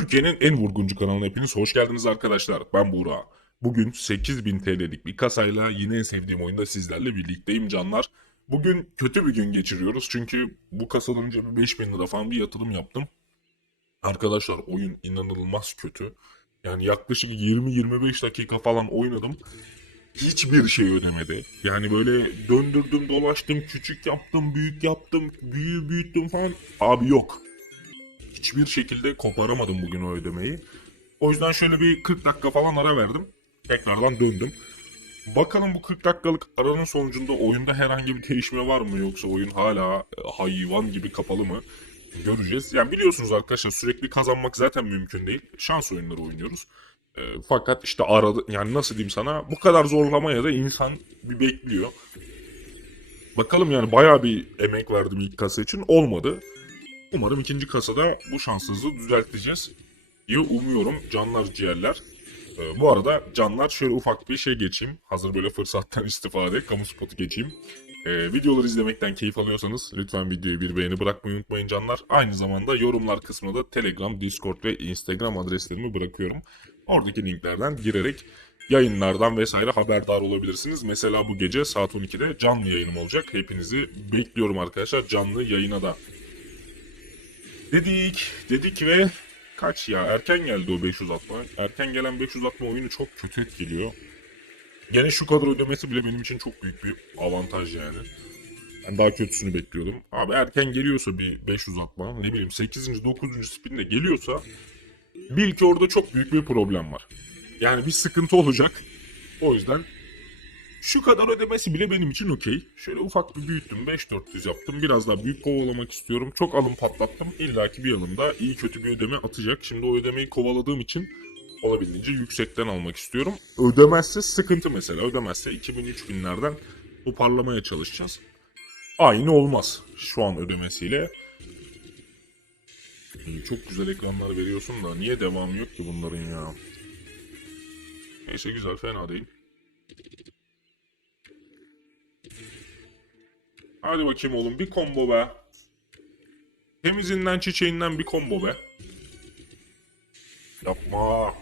Türkiye'nin en vurguncu kanalına hepiniz hoş geldiniz arkadaşlar. Ben Buğra. Bugün 8000 TL'lik bir kasayla yine en sevdiğim oyunda sizlerle birlikteyim canlar. Bugün kötü bir gün geçiriyoruz çünkü bu kasadan önce bir 5000 lira falan bir yatırım yaptım. Arkadaşlar oyun inanılmaz kötü. Yani yaklaşık 20-25 dakika falan oynadım. Hiçbir şey ödemedi. Yani böyle döndürdüm dolaştım küçük yaptım büyük yaptım büyü büyüttüm falan. Abi yok hiçbir şekilde koparamadım bugün o ödemeyi. O yüzden şöyle bir 40 dakika falan ara verdim. Tekrardan döndüm. Bakalım bu 40 dakikalık aranın sonucunda oyunda herhangi bir değişme var mı yoksa oyun hala e, hayvan gibi kapalı mı? Göreceğiz. Yani biliyorsunuz arkadaşlar sürekli kazanmak zaten mümkün değil. Şans oyunları oynuyoruz. E, fakat işte arada yani nasıl diyeyim sana bu kadar zorlamaya da insan bir bekliyor. Bakalım yani bayağı bir emek verdim ilk kasa için olmadı. Umarım ikinci kasada bu şanssızlığı düzelteceğiz diye umuyorum canlar ciğerler. Ee, bu arada canlar şöyle ufak bir şey geçeyim. Hazır böyle fırsattan istifade kamu spotu geçeyim. Ee, videoları izlemekten keyif alıyorsanız lütfen videoyu bir beğeni bırakmayı unutmayın canlar. Aynı zamanda yorumlar kısmına da Telegram, Discord ve Instagram adreslerimi bırakıyorum. Oradaki linklerden girerek yayınlardan vesaire haberdar olabilirsiniz. Mesela bu gece saat 12'de canlı yayınım olacak. Hepinizi bekliyorum arkadaşlar. Canlı yayına da Dedik, dedik ve kaç ya erken geldi o 560. Erken gelen 560 oyunu çok kötü etkiliyor. Gene şu kadar ödemesi bile benim için çok büyük bir avantaj yani. Ben daha kötüsünü bekliyordum. Abi erken geliyorsa bir 500 atma, ne bileyim 8. 9. spinde geliyorsa bil ki orada çok büyük bir problem var. Yani bir sıkıntı olacak. O yüzden şu kadar ödemesi bile benim için okey. Şöyle ufak bir büyüttüm. 5400 yaptım. Biraz daha büyük kovalamak istiyorum. Çok alım patlattım. İlla ki bir alımda iyi kötü bir ödeme atacak. Şimdi o ödemeyi kovaladığım için olabildiğince yüksekten almak istiyorum. Ödemezse sıkıntı mesela. Ödemezse 2000-3000'lerden toparlamaya çalışacağız. Aynı olmaz şu an ödemesiyle. İyi, Çok güzel ekranlar veriyorsun da niye devamı yok ki bunların ya? Neyse güzel fena değil. Hadi bakayım oğlum bir combo be. Temizinden çiçeğinden bir combo be. Yapma.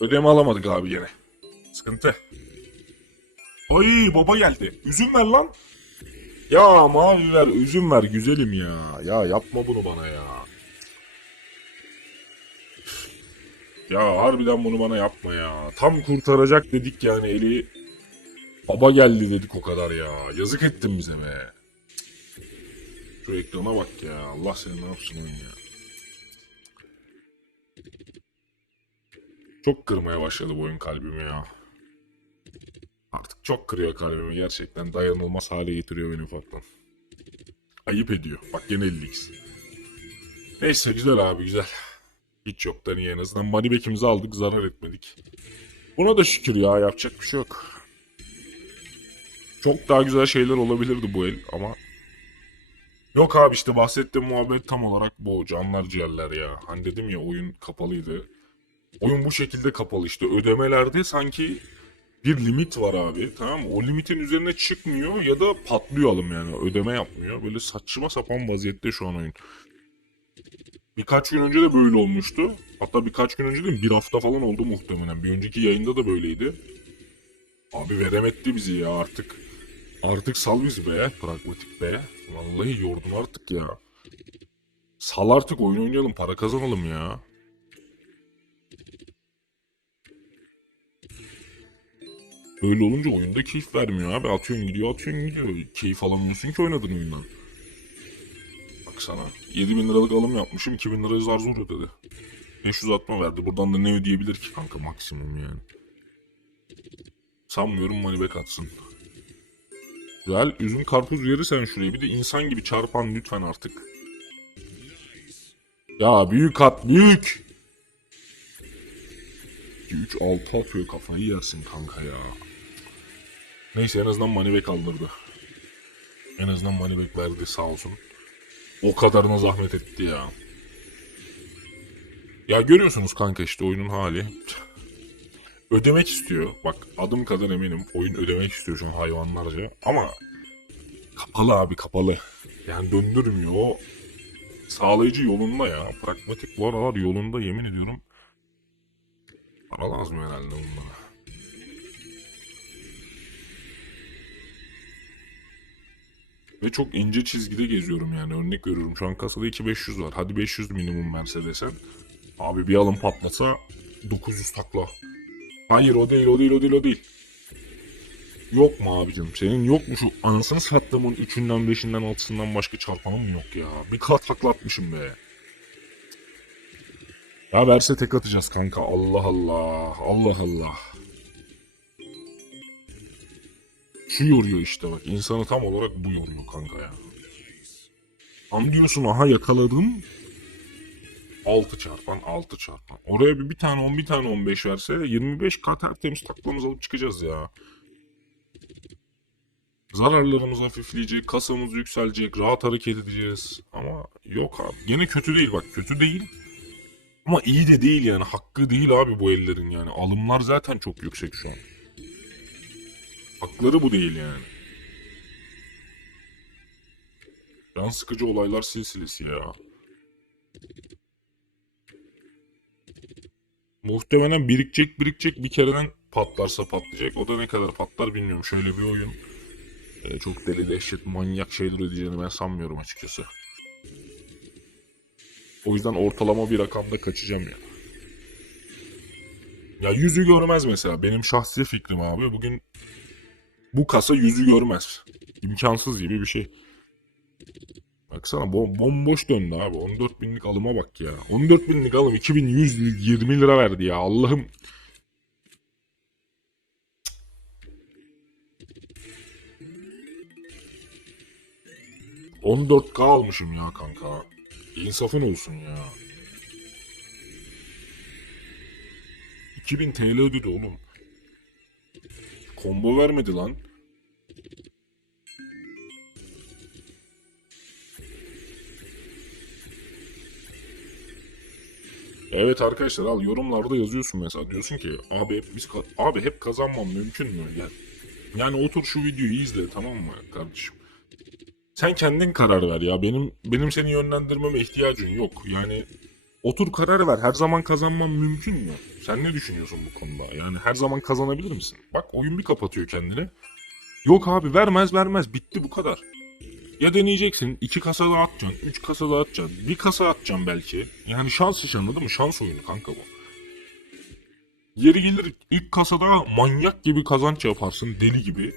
Ödeme alamadık abi gene. Sıkıntı. Ay baba geldi. Üzüm ver lan. Ya mavi ver, üzüm ver güzelim ya. Ya yapma bunu bana ya. Ya harbiden bunu bana yapma ya. Tam kurtaracak dedik yani eli. Baba geldi dedik o kadar ya. Yazık ettin bize be. Şu ekrana bak ya. Allah seni ne yapsın oyun ya. Çok kırmaya başladı bu oyun kalbimi ya. Çok kırıyor kalbimi gerçekten. Dayanılmaz hale getiriyor beni ufaktan. Ayıp ediyor. Bak gene 50x. Neyse güzel abi güzel. Hiç yoktan iyi en azından. Moneyback'imizi aldık zarar etmedik. Buna da şükür ya yapacak bir şey yok. Çok daha güzel şeyler olabilirdi bu el ama Yok abi işte bahsettiğim muhabbet tam olarak bu. Canlar ciğerler ya. Hani dedim ya oyun kapalıydı. Oyun bu şekilde kapalı işte. Ödemelerde sanki bir limit var abi. Tamam mı? O limitin üzerine çıkmıyor ya da patlıyor alım yani. Ödeme yapmıyor. Böyle saçma sapan vaziyette şu an oyun. Birkaç gün önce de böyle olmuştu. Hatta birkaç gün önce değil bir hafta falan oldu muhtemelen. Bir önceki yayında da böyleydi. Abi veremetti bizi ya artık. Artık sal bizi be. Pragmatik be. Vallahi yordum artık ya. Sal artık oyun oynayalım para kazanalım ya. Öyle olunca oyunda keyif vermiyor abi. Atıyorsun gidiyor, atıyorsun gidiyor. Keyif alamıyorsun ki oynadığın oyundan. Baksana. 7000 liralık alım yapmışım. 2000 lirayı zar zor ödedi. 500 atma verdi. Buradan da ne ödeyebilir ki kanka maksimum yani. Sanmıyorum moneyback atsın. Güzel. Üzüm karpuz verirsen şuraya. Bir de insan gibi çarpan lütfen artık. Ya büyük at büyük. 3 6 atıyor kafayı yersin kanka ya. Neyse en azından moneyback aldırdı. En azından moneyback verdi sağ olsun. O kadarına zahmet etti ya. Ya görüyorsunuz kanka işte oyunun hali. ödemek istiyor. Bak adım kadar eminim. Oyun ödemek istiyor şu an hayvanlarca. Ama kapalı abi kapalı. Yani döndürmüyor. O sağlayıcı yolunda ya. Pragmatik bu aralar yolunda yemin ediyorum. Para lazım herhalde bunlara. Ve çok ince çizgide geziyorum yani örnek veriyorum. Şu an kasada 2500 var. Hadi 500 minimum verse desen. Abi bir alım patlasa 900 takla. Hayır o değil o değil o değil o değil. Yok mu abicim? Senin yok mu şu anasını sattığımın 3'ünden 5'inden 6'sından başka çarpanın mı yok ya? Bir kat takla atmışım be. Ya verse tek atacağız kanka. Allah Allah. Allah Allah. Şu yoruyor işte bak. İnsanı tam olarak bu yoruyor kanka ya. Tam diyorsun aha yakaladım. 6 çarpan 6 çarpan. Oraya bir, bir tane 10 bir tane 15 verse 25 kat tertemiz taklamızı alıp çıkacağız ya. Zararlarımız hafifleyecek, kasamız yükselecek, rahat hareket edeceğiz. Ama yok abi. Gene kötü değil bak kötü değil. Ama iyi de değil yani. Hakkı değil abi bu ellerin yani. Alımlar zaten çok yüksek şu an. Hakları bu değil yani. Can sıkıcı olaylar silsilesi ya. Muhtemelen birikecek birikecek bir kereden patlarsa patlayacak. O da ne kadar patlar bilmiyorum. Şöyle bir oyun. e, çok deli dehşet manyak şeyler ödeyeceğini ben sanmıyorum açıkçası. O yüzden ortalama bir rakamda kaçacağım ya. Ya yüzü görmez mesela. Benim şahsi fikrim abi. Bugün bu kasa yüzü görmez. İmkansız gibi bir şey. Baksana bom bomboş döndü abi. 14 binlik alıma bak ya. 14 binlik alım 2120 lira verdi ya. Allah'ım. ...14k almışım ya kanka. İnsafın olsun ya. 2000 TL ödedi oğlum. Combo vermedi lan. Evet arkadaşlar al yorumlarda yazıyorsun mesela diyorsun ki abi hep biz abi hep kazanmam mümkün mü? Yani, yani otur şu videoyu izle tamam mı kardeşim? Sen kendin karar ver ya. Benim benim seni yönlendirmeme ihtiyacın yok. Yani otur karar ver. Her zaman kazanmam mümkün mü? Sen ne düşünüyorsun bu konuda? Yani her zaman kazanabilir misin? Bak oyun bir kapatıyor kendini. Yok abi vermez vermez. Bitti bu kadar. Ya deneyeceksin. iki kasa daha atacaksın. Üç kasa daha atacaksın. Bir kasa atacaksın belki. Yani şans iş anladın mı? Şans oyunu kanka bu. Yeri gelir ilk kasada manyak gibi kazanç yaparsın. Deli gibi.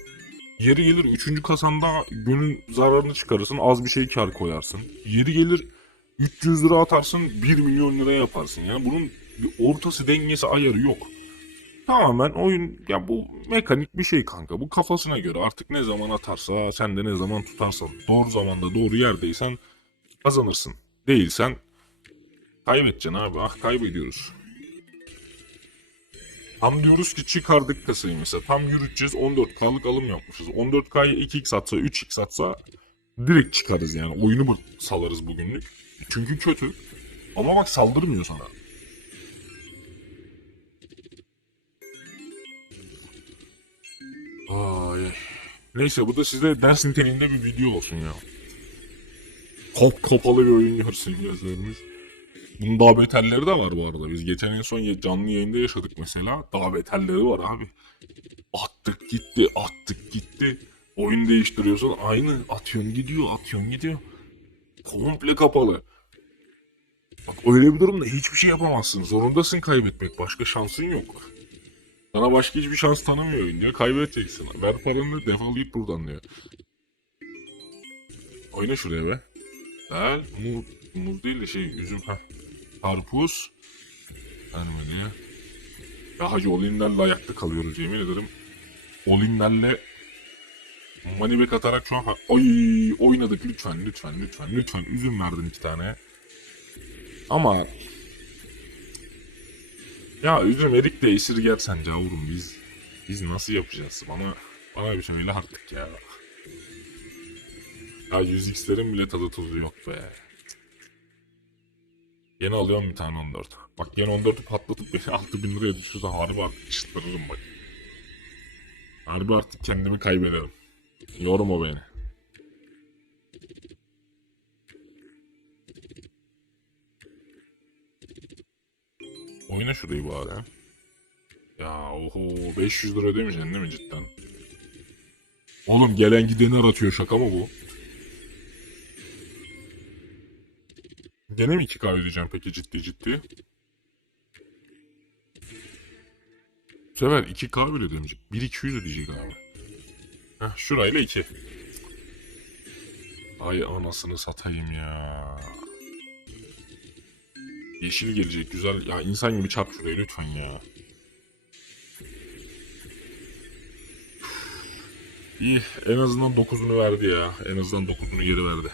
Yeri gelir üçüncü kasanda günün zararını çıkarırsın. Az bir şey kar koyarsın. Yeri gelir 300 lira atarsın 1 milyon lira yaparsın. Yani bunun bir ortası dengesi ayarı yok. Tamamen oyun ya bu mekanik bir şey kanka. Bu kafasına göre artık ne zaman atarsa sen de ne zaman tutarsan doğru zamanda doğru yerdeysen kazanırsın. Değilsen kaybedeceksin abi. Ah kaybediyoruz. Tam diyoruz ki çıkardık kasayı mesela. Tam yürüteceğiz 14K'lık alım yapmışız. 14K'yı 2x atsa 3x atsa direkt çıkarız yani. Oyunu salarız bugünlük. Çünkü kötü. Ama bak saldırmıyor sana. Ay. Neyse bu da size ders niteliğinde bir video olsun ya. Kop kapalı bir oyun görsün gözleriniz. Bunun daha beterleri de var bu arada. Biz geçen en son canlı yayında yaşadık mesela. Daha beterleri var abi. Attık gitti, attık. Değiştiriyorsun aynı. Atıyorsun gidiyor, atıyorsun gidiyor. Komple kapalı. Bak öyle bir durumda hiçbir şey yapamazsın. Zorundasın kaybetmek. Başka şansın yok. Sana başka hiçbir şans tanımıyor oyun diyor. Kaybedeceksin. Ver paranı defol git buradan diyor. Oyna şuraya be. Gel. Muz, muz değil de şey üzüm. ha. Karpuz. Verme diyor. Ya hacı Olinler'le ayakta kalıyoruz yemin ederim. Olinler'le Manibek atarak şu an Oy oynadık lütfen lütfen lütfen lütfen üzüm verdin iki tane. Ama ya üzüm erik de esirgersen yavrum biz biz nasıl yapacağız? Bana bana bir söyle artık ya. Ya 100x'lerin bile tadı tuzu yok be. Yeni alıyorum bir tane 14. Bak yeni 14'ü patlatıp beni 6000 liraya düşürse harbi artık ışıtlarırım bak. Harbi artık kendimi kaybederim. Yorma beni. Oyna şurayı bari. Ya oho 500 lira ödemeyeceksin değil mi cidden? Oğlum gelen gideni aratıyor şaka mı bu? Gene mi 2K ödeyeceğim peki ciddi ciddi? Bu sefer 2K bile ödemeyecek. 1200 ödeyecek abi. Heh, şurayla 2. Ay anasını satayım ya. Yeşil gelecek güzel. Ya insan gibi çarp şurayı lütfen ya. İyi en azından 9'unu verdi ya. En azından 9'unu geri verdi.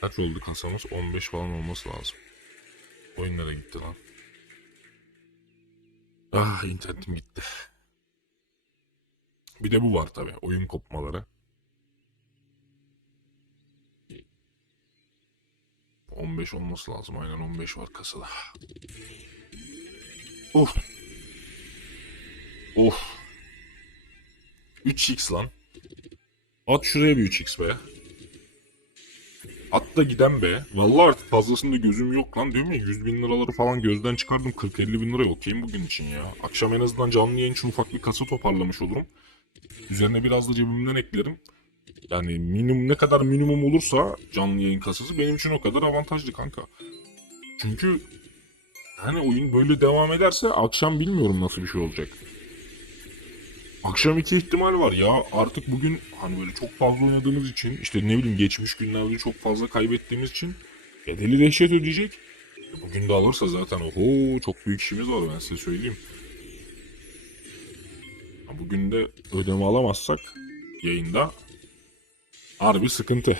Kaç oldu kasamız? 15 falan olması lazım. Oyunlara gitti lan. Ah internetim gitti. Bir de bu var tabi. Oyun kopmaları. 15 olması lazım. Aynen 15 var kasada. Of. Of. 3x lan. At şuraya bir 3x be. At da giden be. Vallahi artık fazlasında gözüm yok lan diyorum ya 100 bin liraları falan gözden çıkardım 40-50 bin liraya okeyim bugün için ya. Akşam en azından canlı yayın için ufak bir kasa toparlamış olurum. Üzerine biraz da cebimden eklerim. Yani minimum ne kadar minimum olursa canlı yayın kasası benim için o kadar avantajlı kanka. Çünkü hani oyun böyle devam ederse akşam bilmiyorum nasıl bir şey olacak. Akşam iki ihtimal var ya artık bugün hani böyle çok fazla oynadığımız için işte ne bileyim geçmiş günlerde çok fazla kaybettiğimiz için bedeli dehşet ödeyecek. Bugün de alırsa zaten oho çok büyük işimiz var ben size söyleyeyim. Bugün de ödeme alamazsak yayında harbi sıkıntı.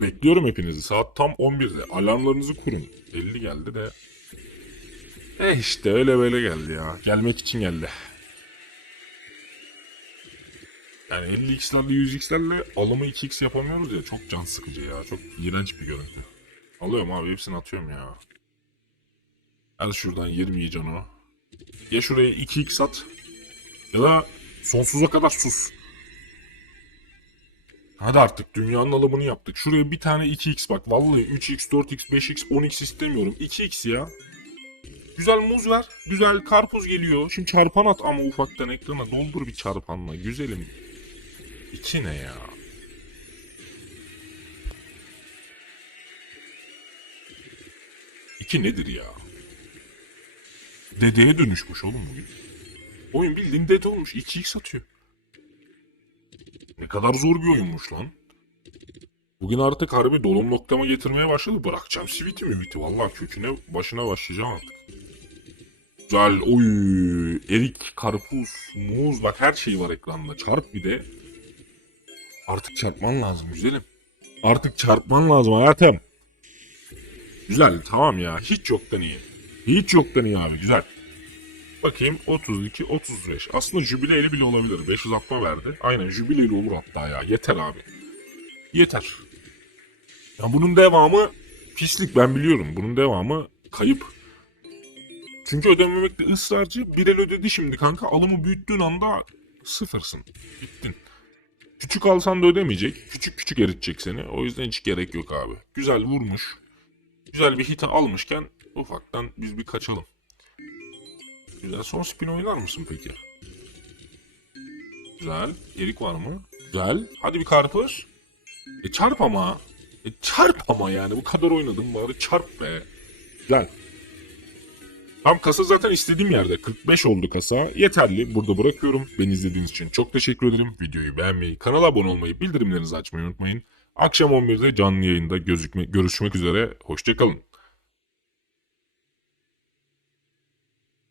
Bekliyorum hepinizi. Saat tam 11'de. Alarmlarınızı kurun. 50 geldi de. Eh işte öyle böyle geldi ya. Gelmek için geldi. Yani 50x'lerle 100x'lerle alımı 2x yapamıyoruz ya. Çok can sıkıcı ya. Çok iğrenç bir görüntü. Alıyorum abi hepsini atıyorum ya. Al şuradan 20 canı. Ya şuraya 2x at. Ya da sonsuza kadar sus. Hadi artık dünyanın alımını yaptık. Şuraya bir tane 2x bak. Vallahi 3x, 4x, 5x, 10x istemiyorum. 2x ya. Güzel muz ver. Güzel karpuz geliyor. Şimdi çarpan at ama ufaktan ekrana doldur bir çarpanla. Güzelim. İki ne ya? İki nedir ya? Dedeye dönüşmüş oğlum bugün. Oyun bildiğin dede olmuş. 2x atıyor. Ne kadar zor bir oyunmuş lan. Bugün artık harbi dolum noktama getirmeye başladı. Bırakacağım siviti miviti. Vallahi köküne başına başlayacağım artık. Güzel. Oy. Erik, karpuz, muz. Bak her şey var ekranda. Çarp bir de. Artık çarpman lazım güzelim. Artık çarpman lazım hayatım. Güzel tamam ya. Hiç yoktan iyi. Hiç yoktan iyi abi güzel. Bakayım 32, 35. Aslında jübileyli bile olabilir. 500 atma verdi. Aynen jübileyli olur hatta ya. Yeter abi. Yeter. Ya bunun devamı pislik ben biliyorum. Bunun devamı kayıp. Çünkü ödememekte ısrarcı. Bir el ödedi şimdi kanka. Alımı büyüttüğün anda sıfırsın. Bittin. Küçük alsan da ödemeyecek. Küçük küçük eritecek seni. O yüzden hiç gerek yok abi. Güzel vurmuş. Güzel bir hit almışken ufaktan biz bir kaçalım. Güzel. Son spin oynar mısın peki? Güzel. Erik var mı? Güzel. Hadi bir karpuz. E çarp ama. E çarp ama yani. Bu kadar oynadım bari çarp be. Güzel. Tam kasa zaten istediğim yerde. 45 oldu kasa. Yeterli. Burada bırakıyorum. Beni izlediğiniz için çok teşekkür ederim. Videoyu beğenmeyi, kanala abone olmayı, bildirimlerinizi açmayı unutmayın. Akşam 11'de canlı yayında gözükme, görüşmek üzere. Hoşçakalın.